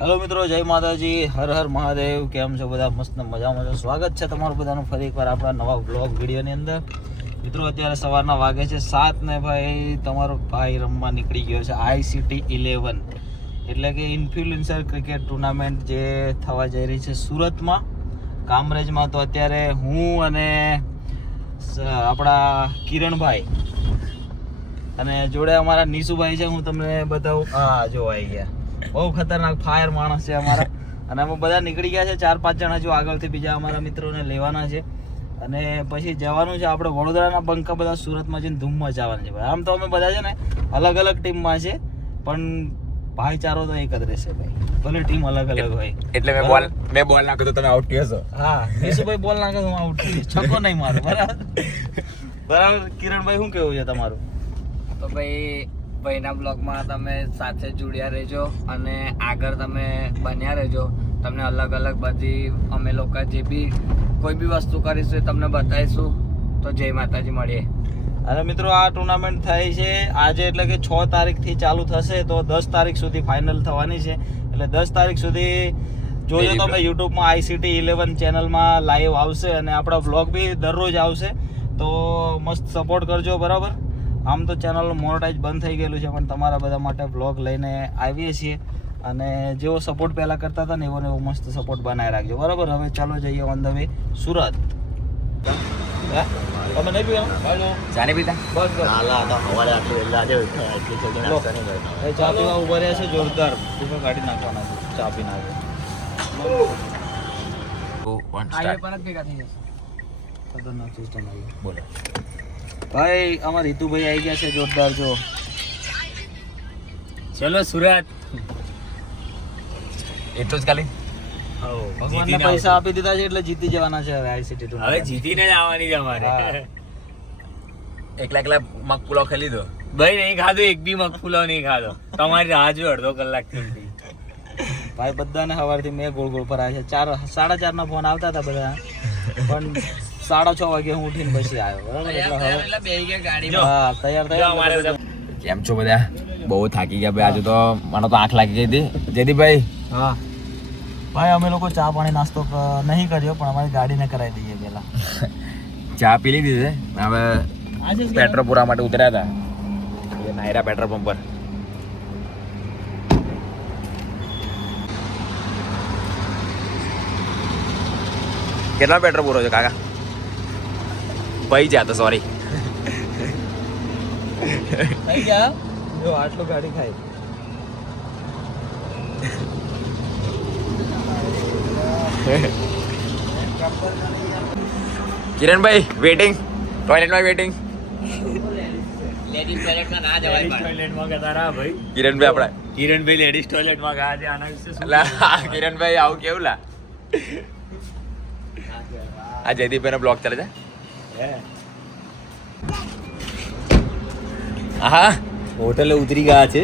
Hello મિત્રો, જય માતાજી, હર હર મહાદેવ. કેમ છો બધા? મસ્ત મજામાં છો. સ્વાગત છે તમારું બધાનું ફરી એકવાર આપણા નવા બ્લોગ વિડીયોની અંદર. મિત્રો અત્યારે સવારના વાગે છે 7 ને ભાઈ તમારો ભાઈ રમવા નીકળી ગયો છે ICT 11 એટલે કે ઇન્ફ્લુએન્સર ક્રિકેટ ટુર્નામેન્ટ જે થવા જઈ રહી છે સુરતમાં, કામરેજમાં. તો અત્યારે હું અને આપણા કિરણભાઈ અને જોડે અમારા નીસુભાઈ છે. હું તમને બતાવું. હા, જો આવી ગયા. બહુ ખતરનાક ફાયર માણસ છે અમારા. અને અમે બધા નીકળી ગયા છે 4-5 જણા. હજુ આગળથી બીજા અમારા મિત્રોને લેવાના છે અને પછી જવાનું છે આપણે વડોદરાના બંકા બધા સુરતમાં જઈને ધૂમ મચાવવાના છે ભાઈ. આમ તો અમે બધા છે ને અલગ અલગ ટીમમાં છે, પણ ભાઈચારો તો એક જ રહેશે ભાઈ, ભલે ટીમ અલગ અલગ હોય. એટલે મેં બોલ નાખ્યો તો તમે આઉટ થયો છો. હા, નીસુભાઈ બોલ નાખ્યો તો હું આઉટ થઈ, છક્કો નહીં મારો. બરાબર. કિરણભાઈ, શું કેવું છે તમારું? તો ભાઈના બ્લોગમાં તમે સાથે જોડ્યા રહેજો અને આગળ તમે બન્યા રહેજો. તમને અલગ અલગ બધી અમે લોકો જે બી કોઈ બી વસ્તુ કરીશું એ તમને બતાવીશું. તો જય માતાજી, મળીએ. અને મિત્રો, આ ટુર્નામેન્ટ થાય છે આજે, એટલે કે 6 તારીખથી ચાલુ થશે તો 10 તારીખ સુધી ફાઇનલ થવાની છે. એટલે 10 તારીખ સુધી જોજો તમે યુટ્યુબમાં ICT 11 ચેનલમાં લાઈવ આવશે અને આપણા બ્લોગ બી દરરોજ આવશે. તો મસ્ત સપોર્ટ કરજો, બરાબર. આમ તો ચેનલ મોનેટાઈઝ બંધ થઈ ગયેલું છે, પણ તમારા બધા માટે વ્લોગ લઈને આવીએ છીએ અને જેવો સપોર્ટ પહેલાં કરતા હતા ને એવો ને એવો મસ્ત સપોર્ટ બનાવી રાખજો, બરાબર. હવે ચાલો જઈએ ઓન ધ વે સુરત. તમે નહીં પીવા? જાને પીતા બસ ચા પીવા ઉભા રહ્યા છે જોરદાર. કાઢી નાખવાના છે ચા પીને આવે. ખતરનાક સિસ્ટમ આવી. બોલો ભાઈ, અમારા રીતુભાઈ આવી ગયા છે જોરદાર. જો ચલો સુરત. એટલું જ ખાલી ભગવાનને પૈસા આપી દીધા છે એટલે જીતી જવાના છે હવે ICT હવે ટુર્નામેન્ટ. જીતીને જ આવવાની છે અમારે. એકલા મગ પુલાવ ખાઈ લીધો ભાઈ નહીં ખાધો, એક બી મગફુલો નહીં ખાધો. તમારી રાહ જો અડધો કલાક થી. ભાઈ બધાને સવારથી મેં ગોળ ગોળ ફરાય છે. 4:30 ના ફોન આવતા હતા બધા, પણ 6:30 વાગે હું ઉઠીને પછી આવ્યો, બરાબર. એટલે હવે હા, તૈયાર થયા. કેમ છો બધા? બહુ થાકી ગયા ભાઈ આજે તો. મને તો આંખ લાગી ગઈ હતી. જયદીપભાઈ. હા ભાઈ, અમે લોકો ચા પાણી નાસ્તો નહીં કર્યો, પણ અમારી ગાડીને કરાવી દઈએ પેલા. ચા પી લીધી છે. હવે પેટ્રોલ પૂરા માટે ઉતર્યા હતા એ નાયરા પેટ્રોલ પંપ પર. કેટલા પેટ્રોલ પૂરો છે કાકા? ભાઈ જા તો સોરી. થઈ ગયા. જો આટલો ગાડી ખાય. Kiranbhai waiting, ટોયલેટમાં waiting. લેડીઝ ટોયલેટમાં ના જવાય. ટોયલેટમાં ગયા તારા ભાઈ. કિરણભાઈ આપણા કિરણભાઈ લેડીઝ ટોયલેટમાં ગયા છે. આના વિશે શું? કિરણભાઈ આવું કેવું લા? આ જયદીપભાઈ નો બ્લોગ ચાલે છે. હા, હોટલે ઉતરી ગયા છે.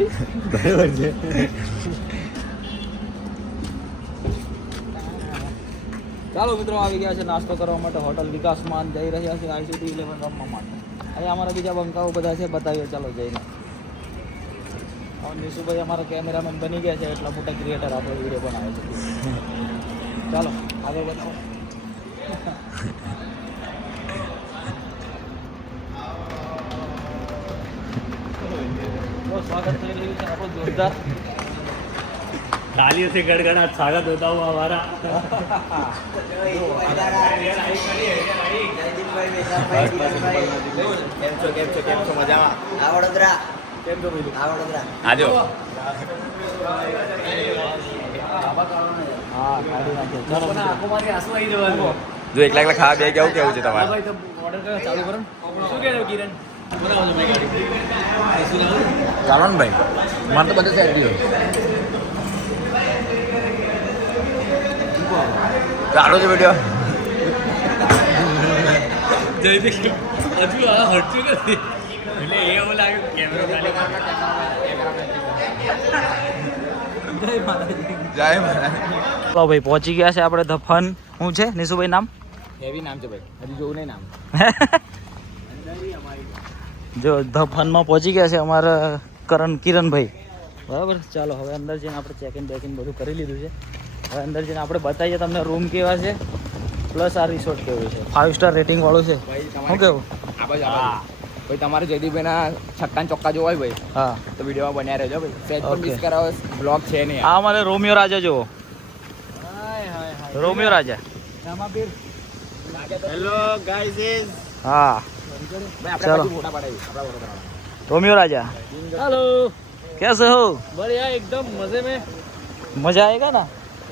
બરાબર છે. ચાલો મિત્રો, આવી ગયા છે નાસ્તો કરવા માટે. હોટલ વિકાસમાં જઈ રહ્યા છે ICT 11 રમવા માટે. અહીંયા અમારા બીજા બંકાઓ બધા છે, બતાવીએ ચાલો જઈને. નીસુભાઈ અમારા કેમેરામેન બની ગયા છે, એટલા મોટા ક્રિએટર આપણે વિડીયો બનાવે છે. ચાલો આગળ બતાવો. સ્વાગત થઈ રહ્યું છે આપણું જોરદાર. तालियों से गड़गड़ाहट स्वागत होता हुआ हमारा. આજો જો એકલા એકલા ખાવા બે કેવું કેવું છે તમારે? ચાલો ને ભાઈ, મારે તો બધું સાઈડ ગયો. ચાલો છે વિડીયો. એટલે એવું લાગ્યું કેમેરો જય મહારાજ. ભાઈ પહોંચી ગયા છે આપણે ધ ફન. શું છે નીસુભાઈ નામ? હેવી નામ છે ભાઈ, હજી જોવું નહીં નામ. જો ધ ફનમાં પહોંચી ગયા છે અમારા કિરણભાઈ. બરાબર. ચાલો હવે અંદર જઈને આપણે ચેકિંગ બેકિંગ બધું કરી લીધું છે. હવે અંદર જઈને આપણે બતાવીએ તમને રૂમ કેવા છે પ્લસ આ રિસોર્ટ કેવું છે. 5 સ્ટાર રેટિંગ વાળું છે. શું કેવું? ભાઈ તમારે જયદીપભાઈના છક્કા ચોક્કા જોવા હોય ભાઈ, હા તો વિડીયોમાં બન્યા રહેજો ભાઈ. સેટ પણ Okay. મિસ કરાવો, બ્લોગ છે નહીં. આ અમારે રોમિયો રાજા જુઓ. રોમિયો રાજા. Hello guys. હા ભાઈ આપણે ચલો. પાછું ફોટા પડાવી આપણા વડોદરામાં. रोमियो राजा. हेलो, कैसे हो? बढ़िया एकदम मजे में, मजा आएगा ना?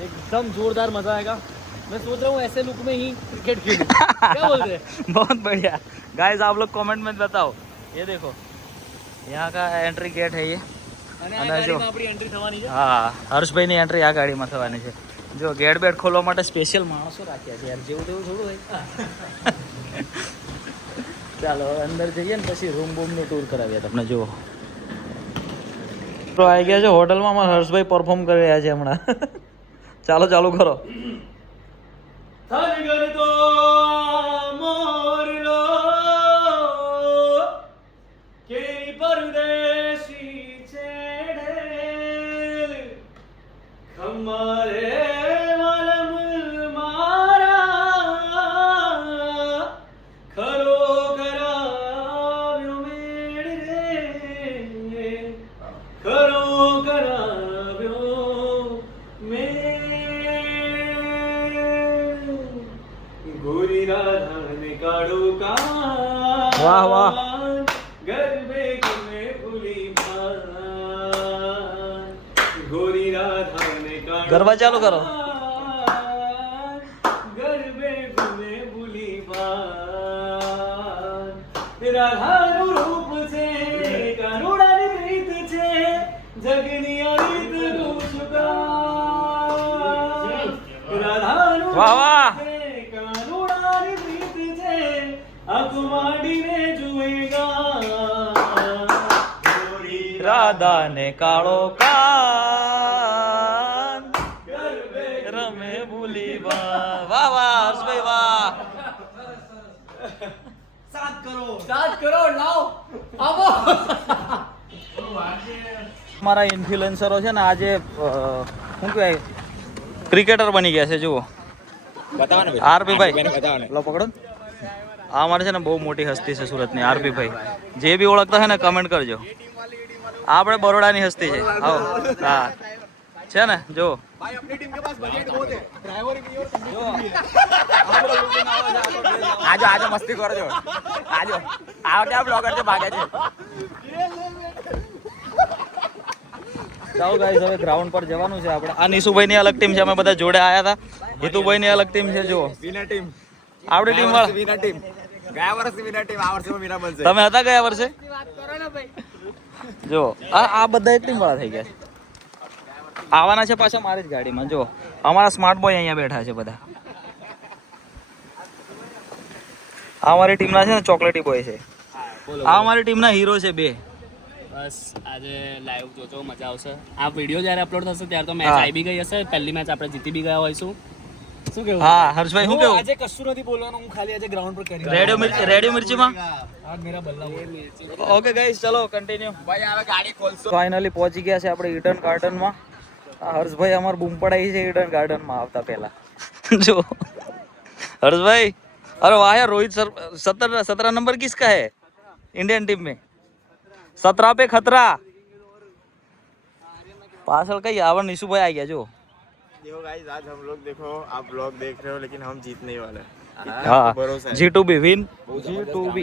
एकदम जोरदार मजा आएगा. मैं सोच रहा हूँ ऐसे लुक में ही क्रिकेट खेलूं. क्या बोलते हैं? बहुत बढ़िया. गाइस आप लोग कमेंट में बताओ. ये देखो यहाँ का एंट्री गेट है ये. અને અને આ જો. ગાડીમાં આપણી એન્ટ્રી થવાની છે. હા હર્ષભાઈની એન્ટ્રી આ ગાડીમાં થવાની છે. જો ગેટ બેટ ખોલવા માટે સ્પેશિયલ માણસો રાખ્યા છે યાર, જેવું તેવું થોડું હોય. ચાલો હવે અંદર જઈએ ને પછી રૂમ બૂમની ટૂર કરાવીએ તમને. જુઓ તો આવી ગયા છે હોટલમાં. અમારા હર્ષભાઈ પરફોર્મ કરી રહ્યા છે હમણાં. ચાલો ચાલુ કરો. વાહ વાહ. ગરબા ચાલુ કરો. રાધાનું રૂપ છે, કાનુડાની પ્રીત છે, જગની અરીત નું સુકાન. રાધાનું વાહ વાહ. રૂપ છે, કાનુડાની પ્રીત છે, આંખ માંડીને જુએગા. રાધા ને કાળો કાન રમે ભૂલી બા. વાહ વાહ હર્ષભાઈ વાહ. 7 કરોડ લાવો આવો. અમારા ઇન્ફ્લુએન્સરો છે ને આજે શું કહેવાય ક્રિકેટર બની ગયા છે. જુઓ બતાવો ને ભાઈ. આરપી ભાઈ બતાવો ને. લો પકડો ને. આ અમારે છે ને બહુ મોટી હસ્તી છે સુરતની. આરપી ભાઈ જે બી ઓળખતા હોય ને કમેન્ટ કરજો. આપણે બરોડાની હસ્તી છે. આવો હા છે ને. જો भाई अपनी टीम के पास बजट बहुत है, ड्राइवर की और आजो आजो मस्ती करो जो आजो आओ क्या ब्लॉगर से भागे છે. ચાલો ગાઈસ હવે ગ્રાઉન્ડ પર જવાનું છે આપણે. આ નિશુભાઈની અલગ ટીમ છે. અમે બધા જોડે આયા હતા. હિતુભાઈની અલગ ટીમ છે. જુઓ વિનર ટીમ, આપણી ટીમ વાળા. Winner team. ગયા વર્ષની વિનર ટીમ આ વર્ષે વિનર બનશે. તમે હતા ગયા વર્ષે? જો આ બધા ટીમ વાળા થઈ ગયા છે. આવવાના છે પાછા મારી જ ગાડીમાં. જો અમારા સ્માર્ટ બોય અહીંયા બેઠા છે બધા. આ અમારી ટીમના છે ને ચોકલેટી બોય છે. આ અમારી ટીમના હીરો છે બે. બસ આજે લાઈવ જોજો, મજા આવશે. આ વિડીયો જ્યારે અપલોડ થશે ત્યારે તો મેચ હા. આવી બી ગઈ હશે. પહેલી મેચ આપણે જીતી બી ગયા હોઈશું. શું કેવું? હા હર્ષભાઈ શું કેવું? આજે કશું નથી બોલવાનું, હું ખાલી આજે ગ્રાઉન્ડ પર કરી રેડિયો મિર્ચીમાં. આજ મેરા બલ્લા. ઓકે ગાઈસ ચલો કન્ટિન્યુ. ભાઈ હવે ગાડી ખોલશો. ફાઇનલી પહોંચી ગયા છે આપણે ઈડન ગાર્ડનમાં. આ હર્ષભાઈ અમાર બૂમ પડાઈ છે ઈડન ગાર્ડનમાં આવતા પહેલા. જો हर्ष अरे वाह यार रोहित सर 17 नंबर किसका है इंडियन टीम में? 17 पे खतरा. पासल का यावर निशु भाई आ गया जो. देखो गाइस आज हम लोग देखो आप ब्लॉग देख रहे हो लेकिन हम जीतने ही वाले हैं. हाँ भरोसा है. G2B win. G2B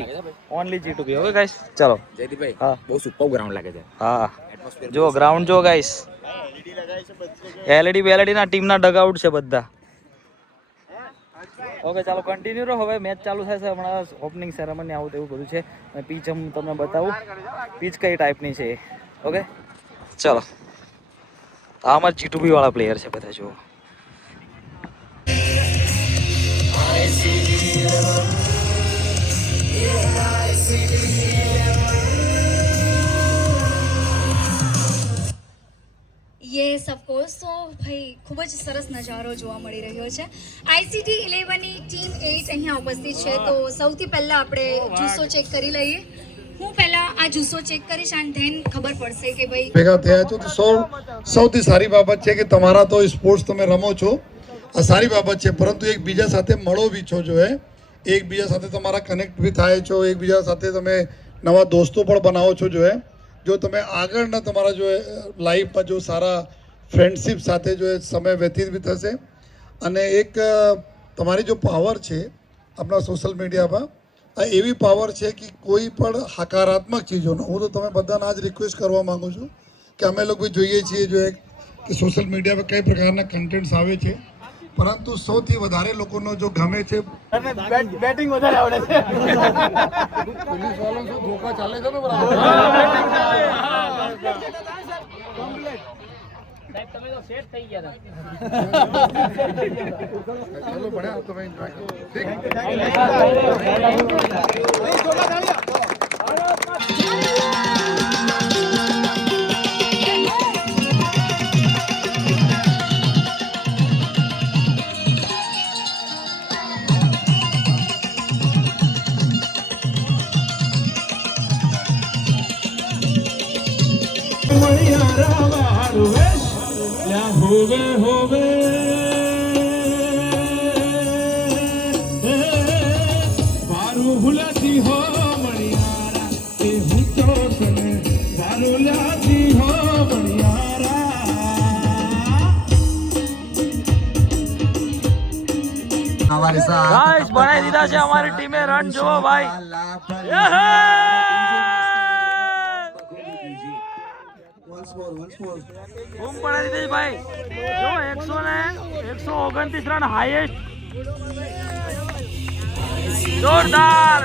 only G2B. Okay guys चलो. જયદીપભાઈ हाँ બહુ સુપર ગ્રાઉન્ડ લાગે છે. हाँ Atmosphere જો ગ્રાઉન્ડ જો ગાઈસ. એલઈડી બેલઈડી ના ટીમના ડગઆઉટ છે બધા. ઓકે ચાલો કન્ટિન્યુ રહો. હવે મેચ ચાલુ થાય છે હમણાં. ઓપનિંગ સેરેમની આવું તેવું બધું છે. અને પીચ હું તમને બતાવું પીચ કઈ ટાઈપની છે. ઓકે ચલો. આ અમારા G2B વાળા પ્લેયર છે બધા. જુઓ યસ ઓફકોર્સ. તો ભાઈ ખૂબ જ સરસ નજારો જોવા મળી રહ્યો છે. ICT 11ની ટીમ 8 અહીંયા ઉપસ્થિત છે. તો સૌથી પહેલાં આપણે જુસ્સો ચેક કરી લઈએ. હું પહેલા આ જુસ્સો ચેક કરીશ એન્ડ ધેન ખબર પડશે કે ભાઈ ભેગા થયા છો તો સૌથી સારી બાબત છે કે તમારા તો સ્પોર્ટ્સ તમે રમો છો, આ સારી બાબત છે, પરંતુ એકબીજા સાથે મળો બી છો જો એકબીજા સાથે તમારા કનેક્ટ બી થાય છો, એકબીજા સાથે તમે નવા દોસ્તો પણ બનાવો છો જો તમે આગળના તમારા લાઈફમાં જો સારા ફ્રેન્ડશિપ સાથે સમય વ્યતીત બી થશે અને એક તમારી જો પાવર છે આપણા સોશિયલ મીડિયામાં આ એવી પાવર છે કે કોઈ પણ હકારાત્મક ચીજોનો હું તો તમે બધાને આજ રિક્વેસ્ટ કરવા માગું છું કે અમે લોકો જોઈએ છીએ કે સોશિયલ મીડિયા પર કઈ પ્રકારના કન્ટેન્ટ્સ આવે છે, પરંતુ સૌથી વધારે લોકોનો જો ગમે છે બેટિંગ વધારે આવડે છે. પોલીસ વાળો શું ધોકા ચાલે છે ને બરાબર. તમે તો સેટ થઈ ગયા ચાલો ભણ્યા તમે એન્જોય કરો ઠીક. ગાઈસ બનાવી દીધા છે અમારી ટીમે રન જુઓ ભાઈ. બૂમ પડાવી દીધી ભાઈ. જો 129 રન હાઈએસ્ટ. જોરદાર.